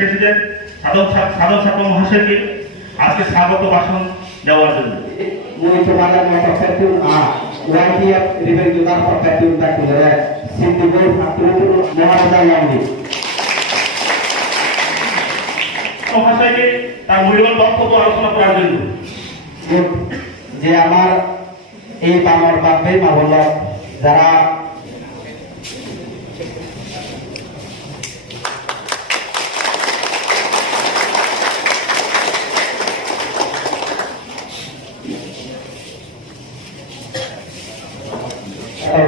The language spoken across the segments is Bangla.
প্রেসিডেন্ট সাধন সাধন মহাশয়কে আজকে স্বাগত ভাষণ দেওয়ার জন্য। Muito pada memperfectum a YTF Ribet perfectum takulere Sintigo Fatul Muhammad Yandi মহাশয়কে তার মূল্যবান বক্তব্য আলোচনা করার জন্য। যে আমার এই বামর বাপে মা বলল যারা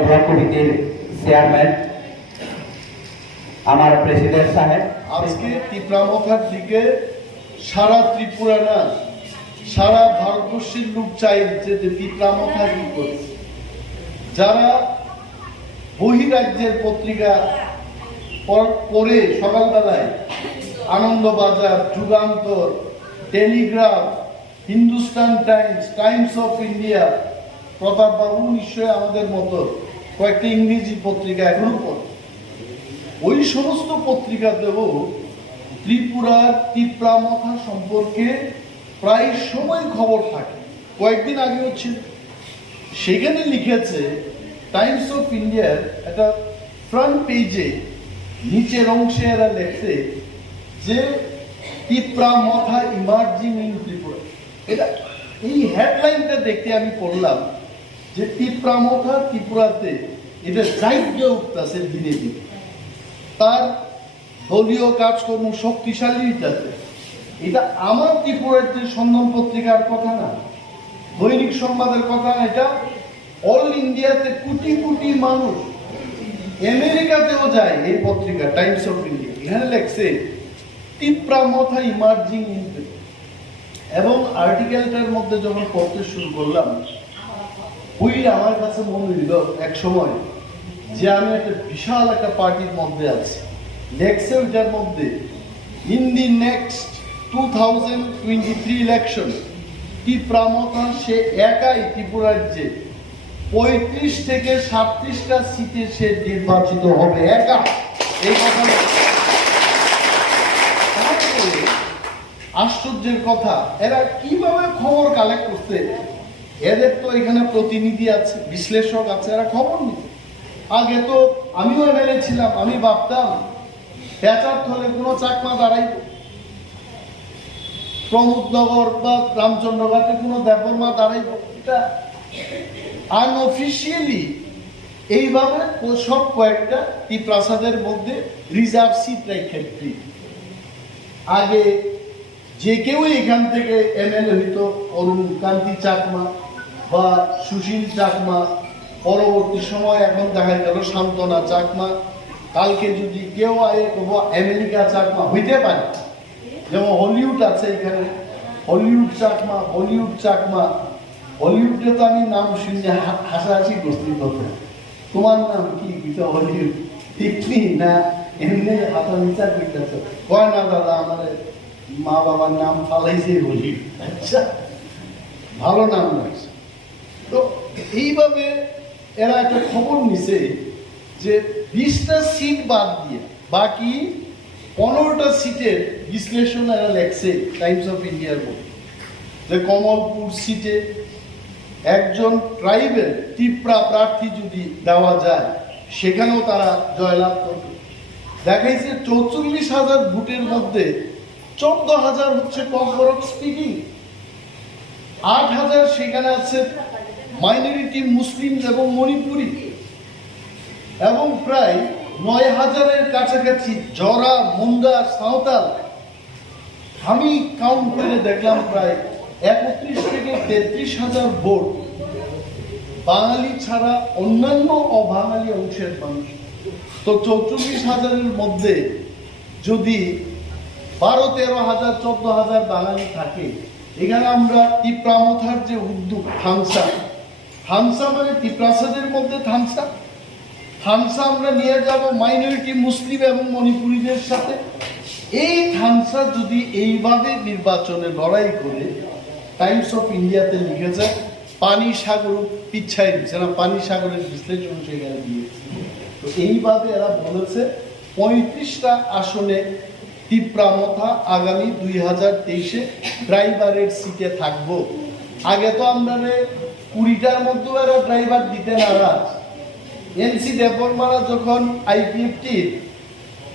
ব্লক কমিটির চেয়ারম্যান আমার প্রেসিডেন্ট সাহেব, আজকে তীব্রামথার দিকে সারা ত্রিপুরা না সারা ভারতবর্ষের লোক চাই যে তীব্রামথা কি করছে। যারা বহিরাজ্যের পত্রিকা পড়ে সকালবেলায় Anandabazar, Jugantar, Telegraph, Hindustan Times, Times of India, প্রতাপবাবু নিশ্চয় আমাদের মতো কয়েকটি ইংরেজি পত্রিকা এখনো পড়ে, ওই সমস্ত পত্রিকাতেও ত্রিপুরার তীব্রামথা সম্পর্কে প্রায় সময় খবর থাকে। কয়েকদিন আগে হচ্ছে সেখানে লিখেছে টাইমস অফ ইন্ডিয়ার একটা ফ্রন্ট পেজে নিচের অংশে এরা লেখছে যে তীব্রামথা ইমার্জিং ইন ত্রিপুরা। এটা এই হেডলাইনটা দেখতে আমি পড়লাম যে তীব্রামথা ত্রিপুরাতে এটা জায়গা উঠতেছে দিনে দিনে, তার দলীয় কাজকর্ম শক্তিশালী হইতেছে। এটা আমার ত্রিপুরার যে সন্ধান পত্রিকার কথা না, দৈনিক সংবাদের কথা না, এটা অল ইন্ডিয়াতে কোটি কোটি মানুষ, আমেরিকাতেও যায় এই পত্রিকা টাইমস অফ ইন্ডিয়া। এখানে লেখছে তীব্রামথা ইমার্জিং ইন, এবং আর্টিকেলটার মধ্যে যখন পড়তে শুরু করলাম ওই আমার কাছে মনে হইল এক সময় যে আমি একটা বিশাল একটা পার্টির মধ্যে আছি। লেখছে ওইটার মধ্যে ইন দি নেক্সট 2023 ইলেকশন তীব্রামথা সে একাই ত্রিপুরার যে 35 থেকে 37টা সিটে সে নির্বাচিত হবে একা। এই কথা আশ্চর্যের কথা, এরা কিভাবে খবর কালেক্ট করতে? এদের তো এখানে প্রতিনিধি আছে, বিশ্লেষক আছে, এরা খবর নিতে। আগে তো আমিও এমএলএ ছিলাম, আমি ভাবতাম পেঁচার হলে কোনো চাকমা দাঁড়াইব, প্রমোদনগর বা রামচন্দ্রঘাটে কোনো দেববর্মা দাঁড়াইব। এটা আনঅফিসিয়ালি এইভাবে সব কয়েকটা ত্রিপ্রাসাদের মধ্যে রিজার্ভ সিট রেখে। আগে যে কেউ এখান থেকে এমএলএ হইতো, অরুণ কান্তি চাকমা বা সুশীল চাকমা, পরবর্তী সময় এখন দেখা গেল সান্ত্বনা চাকমা, কালকে যদি কেউ আয়ে তবু আমেরিকা চাকমা হইতে পারে। যেমন হলিউড আছে এখানে, হলিউড চাকমা, বলিউড চাকমা। হলিউডে তো আমি নাম শুনে হাসাহাসি করছি, কথা তোমার নাম কি হলিউড ঠিক না এমনি হাতা নিচা করতেছে, কয় না দাদা আমাদের মা বাবার নাম ফালাইছে হলিউড। আচ্ছা, ভালো নাম লাগছে। তো এইভাবে এরা একটা খবর নিছে যে 20টা সিট বাদ দিয়ে বাকি 15টা সিটের বিশ্লেষণ এরা লেখছে টাইমস অফ ইন্ডিয়ার মধ্যে, যে কমলপুর সিটে একজন ট্রাইবেল তীব্রা প্রার্থী যদি দেওয়া যায় সেখানেও তারা জয়লাভ করবে। দেখাইছে 44,000 ভোটের মধ্যে 14,000 হচ্ছে কমফোর্ট স্পিকিং, 8,000 সেখানে আছে মাইনরিটি মুসলিম এবং মণিপুরি, এবং প্রায় 9,000-এর কাছাকাছি জরা, মুন্ডা, সাঁওতাল। আমি কাউন্ট করে দেখলাম প্রায় 31 থেকে 33,000 ভোট বাঙালি ছাড়া অন্যান্য অবাঙালি অংশের মানুষ। তো 44,000-এর মধ্যে যদি 12-13,000, 14,000 বাঙালি থাকে, এখানে আমরা তীব্রামথার যে উদ্যোগ থানসা মানে ত্রিপ্রাসাদের মধ্যে থানসা আমরা নিয়ে যাব মাইনরিটি মুসলিম এবং মণিপুরীদের সাথে। এই থানসা যদি এইভাবে নির্বাচনে লড়াই করে, টাইমস অফ ইন্ডিয়াতে লিখেছে পানি সাগর পিছাই দিচ্ছে না, পানি সাগরের বিশ্লেষণ সেখানে দিয়েছে। তো এইভাবে এরা বলেছে 35টা আসনে তীব্রামথা আগামী 2023-এ ড্রাইভারের সিটে থাকবো। আগে তো আমরা 20টার মধ্যে এরা ড্রাইভার দিতে নারাজ। এনসি দেববর্মারা যখন আইপিএফটির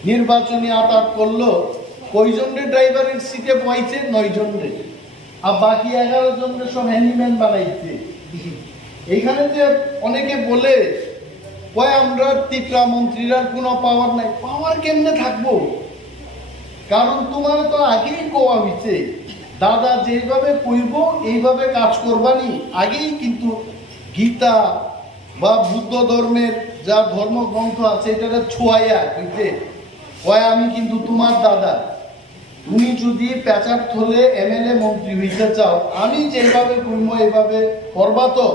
নির্বাচনী আতাত করলো, কয়জনরে ড্রাইভারের সিটে বইছে? 9 জনরে। আর বাকি 11 জনরে সব হ্যান্ডিম্যান বানাইছে। এইখানে যে অনেকে বলে কয় আমরা ত্রিপুরা মন্ত্রীরা কোনো পাওয়ার নাই, পাওয়ার কেমনে থাকবো? কারণ তোমার তো আগেই কোয়া হয়েছে, দাদা যেভাবে কইব এইভাবে কাজ করবানি। আগেই কিন্তু গীতা বা বুদ্ধ ধর্মের যা ধর্মগ্রন্থ আছে এটা ছোঁয়া কইতে কয় আমি কিন্তু তোমার দাদা, তুমি যদি পেঁচার থলে এমএলএ মন্ত্রী হইতে চাও, আমি যেভাবে কইব এইভাবে করবা তো?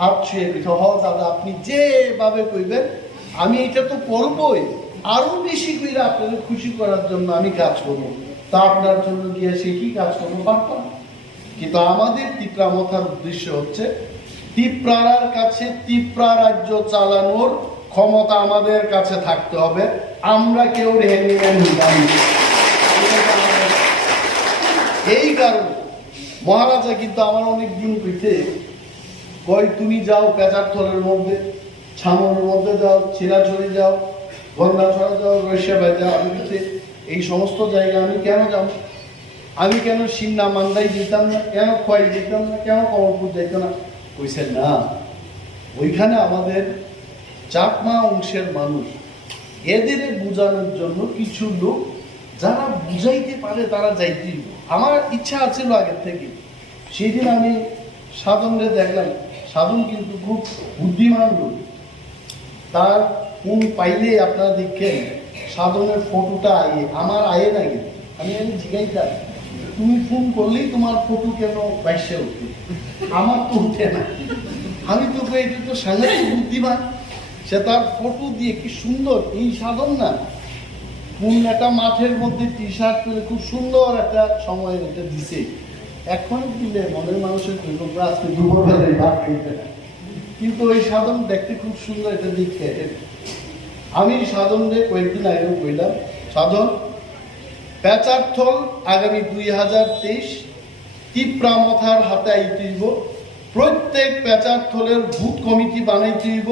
হাত ছুঁয়ে পিঠা হ দাদা, আপনি যেভাবে কইবেন আমি এটা তো করবই, আরো বেশি করে আপনাদের খুশি করার জন্য আমি কাজ করব। তা আপনার জন্য গিয়ে সে কি কাজ করবো পারতাম। কিন্তু আমাদের তীব্রামথার উদ্দেশ্য হচ্ছে ত্রিপুরার কাছে ত্রিপুরা রাজ্য চালানোর ক্ষমতা আমাদের কাছে থাকতে হবে। আমরা কেউ হ্যান্ডিম্যান হইতাম। এই কারণে মহারাজা কিন্তু আমার অনেক দিন কইতে কই তুমি যাও পেঁচারথলের মধ্যে, ছামনের মধ্যে যাও, ছিলাছড়ি যাও, গন্ধাছড়া যাও, রৈশাবাই যাও। আমি বলছি এই সমস্ত জায়গা আমি কেন যাব? আমি কেন সিন্না মান্দাই যেতাম না, কেন খোয়াই যেতাম না, কেন কমলপুর যেতাম না? কইছেন না, ওইখানে আমাদের চাকমা অংশের মানুষ, এদের বোঝানোর জন্য কিছু লোক যারা বুঝাইতে পারে তারা যাইতেই। আমার ইচ্ছা আছিল আগের থেকে। সেদিন আমি সাধনরে দেখলাম, সাধন কিন্তু খুব বুদ্ধিমান লোক। তার ফোন পাইলে আপনারা দেখেন সাধনের ফটোটা আয়ে, আমার আয়ে না গেল। আমি জিজ্ঞাসা, তুমি ফোন করলেই তোমার ফটো কেন বাইশে উঠে? আমার তো উঠে না। আমি তো এটা তো সাংঘাতিক বুদ্ধিমান। সে তার ফটো দিয়ে কি সুন্দর, এই সাধন না কোন একটা মাঠের মধ্যে টি শার্ট পরে খুব সুন্দর একটা সময় এটা দিছে। এখন দিলে মনের মানুষের আজকে দুপুরবেলায় ভাত খেতে, কিন্তু ওই সাধন দেখতে খুব সুন্দর, এটা দেখতে। আমি সাধনরে কয়েকদিন আগেও কইলাম, সাধন পেঁচারথল আগামী 2023 তীব্রামথার হাতে আইতেইব। প্রত্যেক পেঁচারথলের বুথ কমিটি বানাইতেইব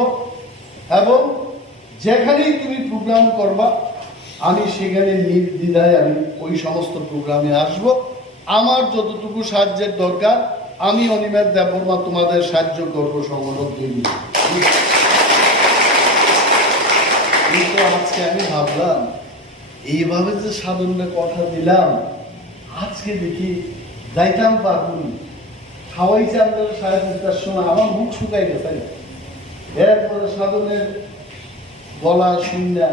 এবং যেখানেই তুমি প্রোগ্রাম করবা আমি সেখানে নির্দ্বিধায় আমি ওই সমস্ত প্রোগ্রামে আসব। আমার যতটুকু সাহায্যের দরকার আমি অনিমেষ দেববর্মা তোমাদের সাহায্য করবো সংগঠন তৈরি। কিন্তু আজকে আমি ভাবলাম এইভাবে যে সাধনকে কথা দিলাম, আজকে দেখি যাইতাম পারবো না। খাওয়াইছে আমরা 5:30টার সময়, আমার মুখ শুকাই গেছে। এরপরে সাধনের গলা শুননা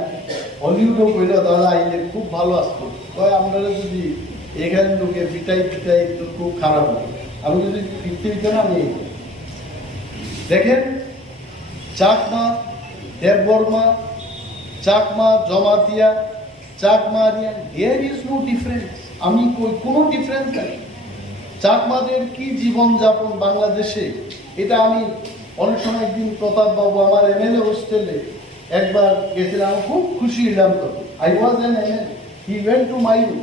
হলিউডও কইল, দাদা আইলে খুব ভালো আসতো। কয় আমরা যদি এখানে লোকে পিটাই তো খুব খারাপ হবে। আমি যদি ফিরতে দিতে না, আমি দেখেন Chakma Debbarma, Chakma Jamatia, Chakma Aryan, there is no difference. আমি কোনো ডিফারেন্স নাই। চাকমাদের কি জীবনযাপন বাংলাদেশে, এটা আমি অনেক সময় একদিন প্রতাপ বাবু আমার এমএলএ হোস্টেলে একবার গেছিলাম, খুব খুশি হইলাম। তো I was an MLA, he went to my room.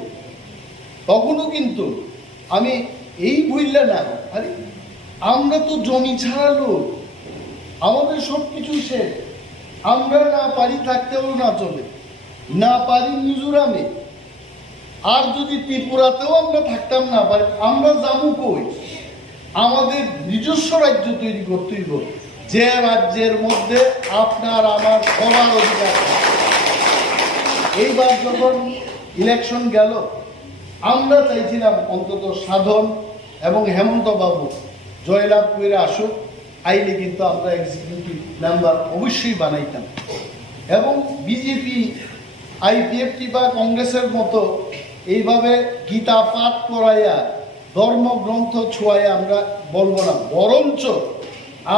তখনও কিন্তু আমি এই বললে না, আরে আমরা তো জমি ছাড়া লোক, আমাদের সব কিছু শেষ। আমরা না পারি থাকতেও না চলে, না পারি মিজোরামে, আর যদি ত্রিপুরাতেও আমরা থাকতাম না পারি, আমরা যাবো কই? আমাদের নিজস্ব রাজ্য তৈরি করতে হইব, যে রাজ্যের মধ্যে আপনার আমার সবার অধিকার। এইবার যখন ইলেকশন গেল, আমরা চাইছিলাম অন্তত সাধন এবং হেমন্ত বাবু জয়লাভ করে আসুক, আইলে কিন্তু আমরা এক্সিকিউটিভ মেম্বার অবশ্যই বানাইতাম। এবং বিজেপি আইপিএফটি বা কংগ্রেসের মতো এইভাবে গীতা পাঠ করাইয়া ধর্মগ্রন্থ ছোঁয়াইয়া আমরা বলবো না, বরঞ্চ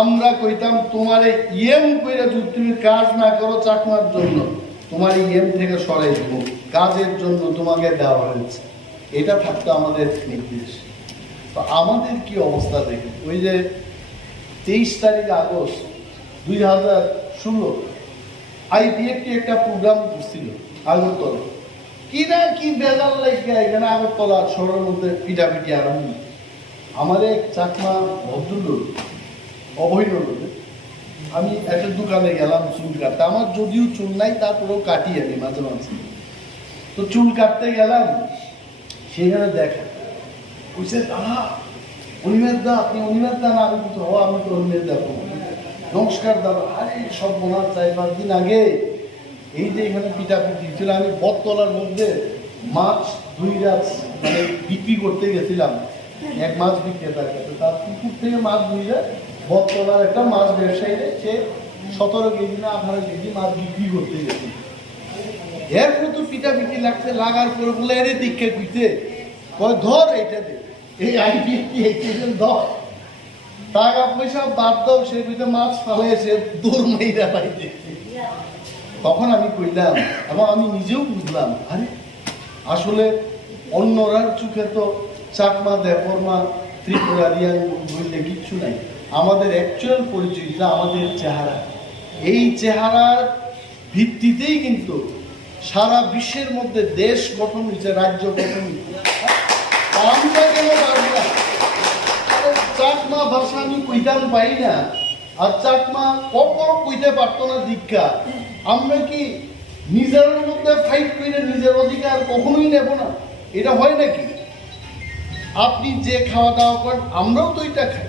আমরা কইতাম তোমারে ইএম কইরা যদি তুমি কাজ না করো চাকমার জন্য, তোমার ইএম থেকে সরাই দেব, কাজের জন্য তোমাকে দেওয়া হয়েছে। এটা থাকতো আমাদের নির্দেশ। তো আমাদের কি অবস্থা দেখে, ওই যে 23 তারিখ আগস্ট 2016 আইপিএফটি একটা প্রোগ্রাম করছিল আগরতলা, কিনা কি বেজাল লাগিয়া এখানে আগরতলা শহরের মধ্যে পিটাপিটি আরম্ভ। আমার এক চাকমা ভদ্রলোক অবৈধ লোক, আমি একটা দোকানে গেলাম চুল কাটতে, আমার যদিও চুল নাই তারপরেও কাটি আমি মাঝে মাঝে। তো চুল কাটতে গেলাম, সেখানে দেখা কইছে দাদা অনিমের দা, আপনি অনিমের দা না? আমি কিন্তু হ, আমি তো অনিমের দা। নমস্কার দাদা। আরে সব মনে হয় 4-5 দিন আগে এই যে এখানে পিটাপিটি ছিল, আমি বটতলার মধ্যে মাছ 2 রাত মানে বিক্রি করতে গেছিলাম, এক মাছ বিক্রেতার কাছে। তার পুকুর থেকে মাছ 2 রাত বটতলার একটা মাছ ব্যবসায়ী সে 17 কেজি না 18 কেজি মাছ বিক্রি করতে গেছিল। এর মতো পিটাপিটি লাগছে, লাগার পরে বলে এর দিকে পিঠে কয় ধর এইটা দে, এই আইপিএফটি এই ধর, টাকা পয়সা বাদ দাও, সে ভিতরে মাছ ফালে সে দৌড় মাইরা পাইতে। তখন আমি কইলাম এবং আমি নিজেও বুঝলাম, আরে আসলে অন্যরার চোখে তো চাকমা দেববর্মা ত্রিপুরারিয়ান বললে কিচ্ছু নাই। আমাদের অ্যাকচুয়াল পরিচয়টা আমাদের চেহারা। এই চেহারার ভিত্তিতেই কিন্তু সারা বিশ্বের মধ্যে দেশ গঠন হয়েছে, রাজ্য গঠন হয়েছে। আমরা কেন পারবো না? চাকমা ভাষা আমি কইতাম পাই না, আর চাকমা কখনো কইতে পারতো না দীক্ষা। আমরা কি নিজের মধ্যে ফাইট করে নিজের অধিকার কখনোই নেব না? এটা হয় নাকি? আপনি যে খাওয়া দাওয়া করেন আমরাও তো এটা খাই।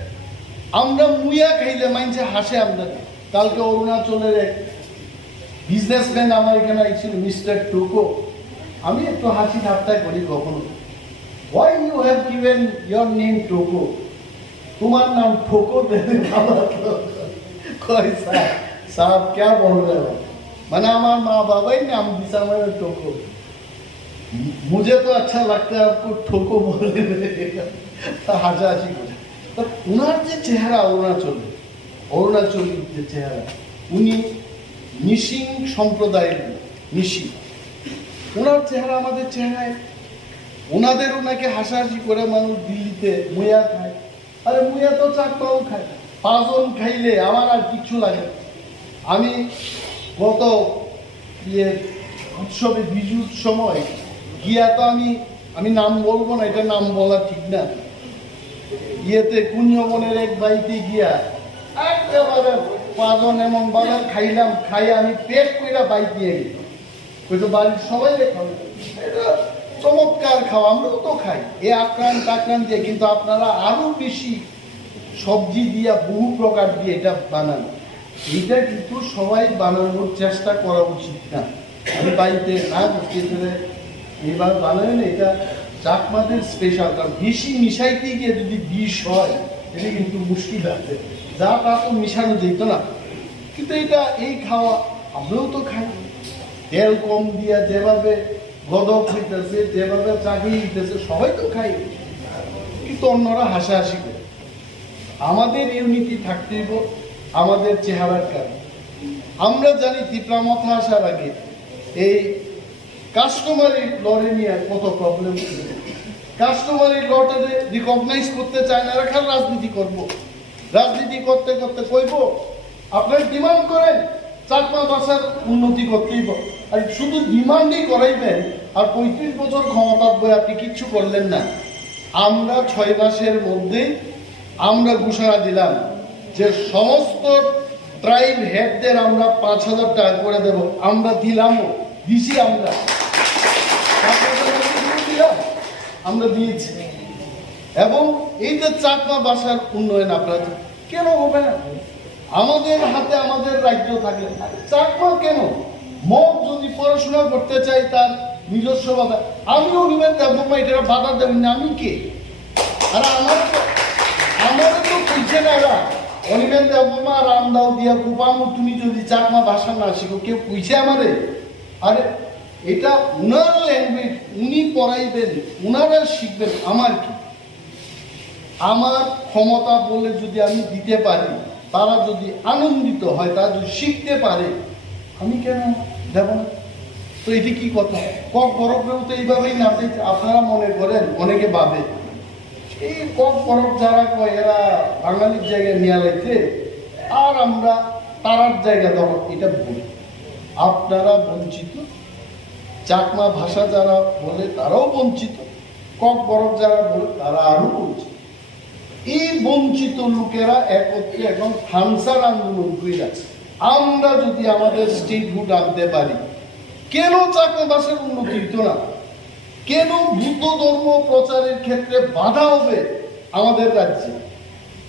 আমরা মুইয়া খাইলে মাইনছে হাসে আমরা। কালকে অরুণাচলের এক বিজনেসম্যান আমার এখানে আইছিল, মিস্টার টোকো। আমি একটু হাসি ঠাট্টা করি কখনো, why you have given your name Toko? তোমার নাম ঠোকো দেবে কয় স্যার সাহেব क्या बोल रहे हो? মানে আমার মা বাবাই নাম দিছে আমার টোকো। मुझे तो अच्छा लगता है आपको ঠোকো বলে হাসাহাসি করে। তো উনার যে চেহারা অরুণাচলের যে চেহারা, উনি মিসিং সম্প্রদায়ের মিসিং, ওনার চেহারা আমাদের চেহারায়। ওনাদের ওনাকে হাসাহাসি করে মানুষ দিল্লিতে মুয়া খায়। আরে মুয়া তো চাকমাও খায়, 5 জন খাইলে আমার আর কিচ্ছু লাগে না। আমি গত উৎসবে বিজুর সময় গিয়া তো আমি নাম বলবো না, এটা নাম বলা ঠিক না, ইয়েতে কুঞ্জবনের এক বাড়িতে গিয়া একেবারে 5 জন এমন বাজার খাইলাম, খাই আমি পেট কইরা বাইক দিয়ে গেলাম। ওই তো বাড়ির সবাই খাবে, এটা চমৎকার খাওয়া, আমরাও তো খাই এ আক্রান্ত টাক্রান্ত দিয়ে, কিন্তু আপনারা আরো বেশি সবজি দিয়া বহু প্রকার দিয়ে এটা বানান। এইটা কিন্তু সবাই বানানোর চেষ্টা করা উচিত না। আমি বাড়িতে না করতে এবার বানাবেন, এটা চাকমাদের স্পেশাল। কারণ বেশি মিশাইতে গিয়ে যদি বিষ হয় এটা কিন্তু মুশকিল আছে, যা তা তো মিশানো যেত না। কিন্তু এটা এই খাওয়া আমরাও তো খাই, তেল কম দিয়া যেভাবে গদক হইতেছে, যেভাবে চাকরি হইতেছে, সবাই তো খাই, কিন্তু অন্যরা হাসাহাসি করে। আমাদের ইউনিটি থাকতেইব আমাদের চেহারার কারণে। আমরা জানি তীব্রামথা আসার আগে এই কাস্টমারি লরে নিয়ে কত প্রবলেম ছিল। কাস্টমারি লটারে রিকগনাইজ করতে চায় না, এরা খালি রাজনীতি করবো। রাজনীতি করতে করতে কইব আপনারা ডিমান্ড করেন চাকমা ভাষার উন্নতি করতেই, আর শুধু ডিমান্ডই করাইবেন, আর 35 বছর ক্ষমতা বই আপনি কিচ্ছু করলেন না। আমরা 6 মাসের মধ্যেই আমরা ঘোষণা দিলাম যে সমস্ত ট্রাইব হেডদের আমরা 5,000 টাকা করে দেব। আমরা দিলামও, দিছি, আমরা দিয়েছি। এবং এই যে চাকমা ভাষার উন্নয়ন আপনার কেন হবে না? আমাদের হাতে আমাদের রাজ্য থাকে, চাকমা কেন? মগ যদি পড়াশোনা করতে চাই তার নিজস্ব বাধা, আমিও নিবেন দেবমা এটা বাধা দেবেন না, আমি কে? আর আমাদের তো বুঝছে না এরা অনিবেন দেবমা রামদাও দিয়া কুপামু, তুমি যদি চাকমা ভাষা না শিখো, কেউ পুইছে আমারে? আরে এটা উনার ল্যাঙ্গুয়েজ, উনি পড়াইবেন, উনারা শিখবেন, আমার কি? আমার ক্ষমতা বলে যদি আমি দিতে পারি, তারা যদি আনন্দিত হয়, তারা যদি শিখতে পারে, আমি কেন দেব না? তো এটি কি কথা? কক বরফেও তো এইভাবেই নাচে। আপনারা মনে করেন অনেকে ভাবে এই কক বরফ যারা কয় এরা বাঙালির জায়গায় নিয়ে লাইতে, আর আমরা তারার জায়গা দেব, এটা ভুল। আপনারা বঞ্চিত, চাকমা ভাষা যারা বলে তারাও বঞ্চিত, কক বরক যারা বলে তারা আরো বঞ্চিত। এই বঞ্চিত লোকেরা একত্রে এখন ফানসার আন্দোলন করে আছে। আমরা যদি আমাদের স্টেটহুড আনতে পারি, কেন চাকমা ভাষার উন্নতি হতো না? কেন বুদ্ধ ধর্ম প্রচারের ক্ষেত্রে বাধা হবে আমাদের রাজ্যে?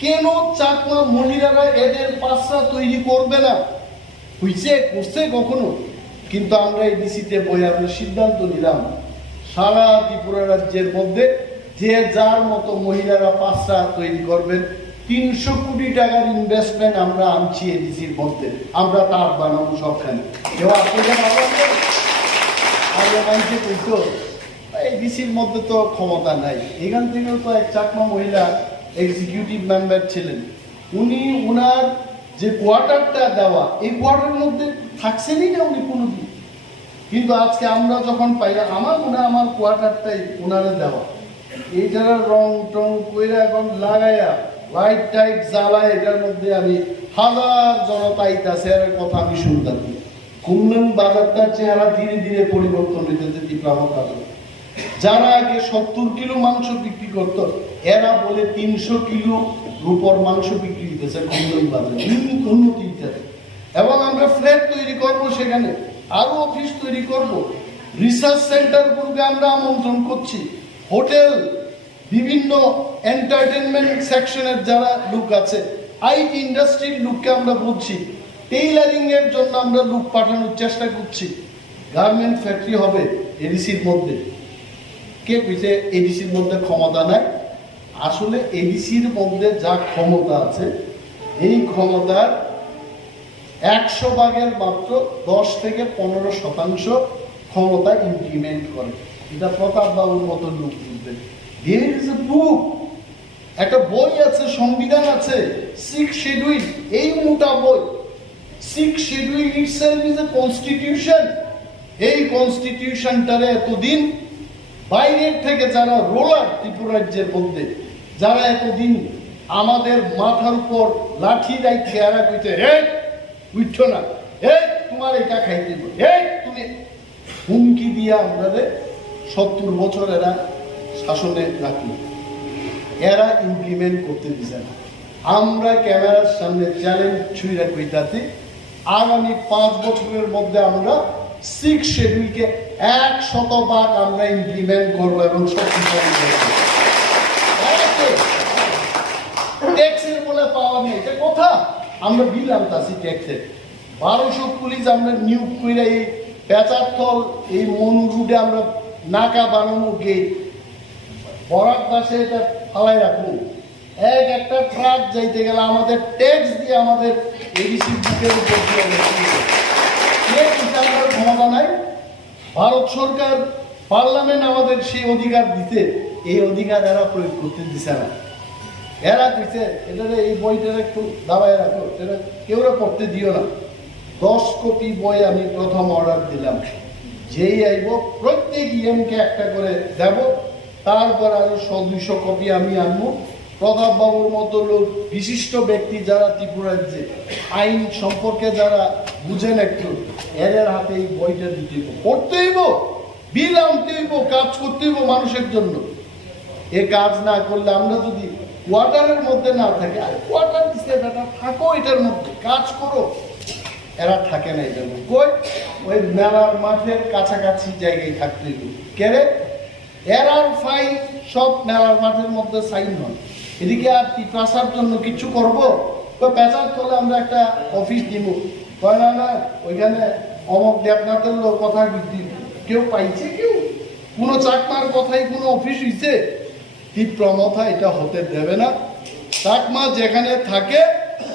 কেন চাকমা মহিলারা এদের পাশা তৈরি করবে না? হইছে করছে কখনো? কিন্তু আমরা এডিসিতে বই আমরা সিদ্ধান্ত নিলাম সারা ত্রিপুরা রাজ্যের মধ্যে যে যার মতো মহিলারা পাশা তৈরি করবেন, 300 কোটি টাকার ইনভেস্টমেন্ট আমরা আনছি এডিসির মধ্যে। আমরা তার বানাবো সবখানে। কেউ আসলে আগে মানছে কইতো এডিসির মধ্যে তো ক্ষমতা নাই। এখান থেকেও তো এক চাকমা মহিলা এক্সিকিউটিভ মেম্বার ছিলেন, উনি উনার যে কোয়ার্টারটা দেওয়া, এই কোয়ার্টারের মধ্যে থাকছেনই না উনি কোনোদিন। কিন্তু আজকে আমরা যখন পাইলাম, আমার কোয়ার্টারটাই ওনারা দেওয়া, এইটার রং টং কইরা এখন লাগাইয়া লাইট টাইট জ্বালায়, এটার মধ্যে আমি হাজার জনতা আইতাছে এর কথা আমি শুনতাম। খুলনান বাজারটার চেহারা ধীরে ধীরে পরিবর্তন হইতেছে তীব্রামক কাজে। যারা আগে 70 কিলো মাংস বিক্রি করতো, এরা বলে 300 কিলো রূপর মাংস বিক্রি দিতেছে খুলনান বাজারে। উন্নতি ইত্যাদি। এবং আমরা ফ্ল্যাট তৈরি করব, সেখানে আরো অফিস তৈরি করব, রিসার্চ সেন্টারগুলোকে আমরা আমন্ত্রণ করছি, হোটেল, বিভিন্ন এন্টারটেনমেন্ট সেকশনের যারা লোক আছে, আইটি ইন্ডাস্ট্রির লোককে আমরা বলছি, টেইলারিং এর জন্য আমরা লোক পাঠানোর চেষ্টা করছি। গার্মেন্ট ফ্যাক্টরি হবে এডিসির মধ্যে। কে কইছে এডিসির মধ্যে ক্ষমতা নাই? আসলে এডিসির মধ্যে যা ক্ষমতা আছে, এই ক্ষমতার 100 ভাগের মাত্র 10 থেকে 15% ক্ষমতা ইমপ্লিমেন্ট করে। এটা প্রতাপ বাবুর মতো লোক বুঝবে। There is a book, একটা বই আছে, সংবিধান আছে, 6 শিডিউল, এই মোটা বই। 6 schedule itself is a constitution। এই কনস্টিটিউশনটারে এতদিন বাইরের থেকে যারা রোলার ত্রিপুরা রাজ্যের মধ্যে, যারা এতদিন আমাদের মাথার উপর লাঠি রাখতে এরা কইতে, উঠছো না, তোমার এটা খাইতে, তুমি হুমকি দিয়ে আমাদের 70 বছর এরা শাসনে রাখলো। এরা ইমপ্লিমেন্ট করতে দিছে না। আমরা ক্যামেরার সামনে চ্যালেঞ্জ ছুঁড়ে কইতাছি, আগামী 5 বছরের মধ্যে আমরা 6 শিডিউলকে 100% আমরা ইমপ্লিমেন্ট করবো এবং শক্তিশালী করবো। ট্যাক্সের বলে পাওয়া নেই, এটা কথা। আমরা বিল আনতাছি ট্যাক্সের, 1200 পুলিশ আমরা নিয়োগ করে এই পেঁচারথল, এই মনু রুটে আমরা নাকা বানানো, গেট বরাক দাসে এটা ফালাই রাখবো। একটা ট্রাক যাইতে গেলে আমাদের ট্যাক্স দিয়ে আমাদের এডিসি বুকের উপর ক্ষমতা নাই। ভারত সরকার পার্লামেন্ট আমাদের সেই অধিকার দিতে, এই অধিকার এরা প্রয়োগ করতে দিছে না। এরা দিচ্ছে এটা, এই বইটা একটু দাবায় রাখো, এটা কেউ পড়তে দিও না। 10 কপি বই আমি প্রথম অর্ডার দিলাম, যেই আইব প্রত্যেক ইএমকে একটা করে দেব। তারপর আরো 100-200 কপি আমি আনবো। প্রতাপ বাবুর মতো লোক, বিশিষ্ট ব্যক্তি যারা ত্রিপুরা রাজ্যে আইন সম্পর্কে যারা বুঝেন একটু, এদের হাতে এই বইটা দিতে হইব, পড়তে হইব, বিল আনতে হইব, কাজ করতে হইব মানুষের জন্য। এ কাজ না করলে, আমরা যদি কোয়ার্টারের মধ্যে না থাকে, আর কোয়ার্টার দিচ্ছে বেটা, থাকো এটার মধ্যে, কাজ করো, এরা থাকে না এটার মধ্যে। ওই মেলার মাঠের কাছাকাছি জায়গায় থাকতে হইব। কেরে এরার ফাইল সব মেলার মাঠের মধ্যে সাইন হয়। এদিকে আর টিপাসার জন্য কিছু করবো, পেঁচার তলে আমরা একটা অফিস দিব, কয় না ওইখানে অমক দেবনাথের লোক কথা বুঝি, কেউ পাইছে, কেউ কোনো চাকমার কথাই কোনো অফিস হইছে? তীব্রমথা এটা হতে দেবে না। চাকমা যেখানে থাকে,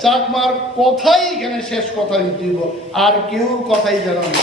চাকমার কথাই এখানে শেষ কথা হইতে, আর কেউ কথাই জানো না।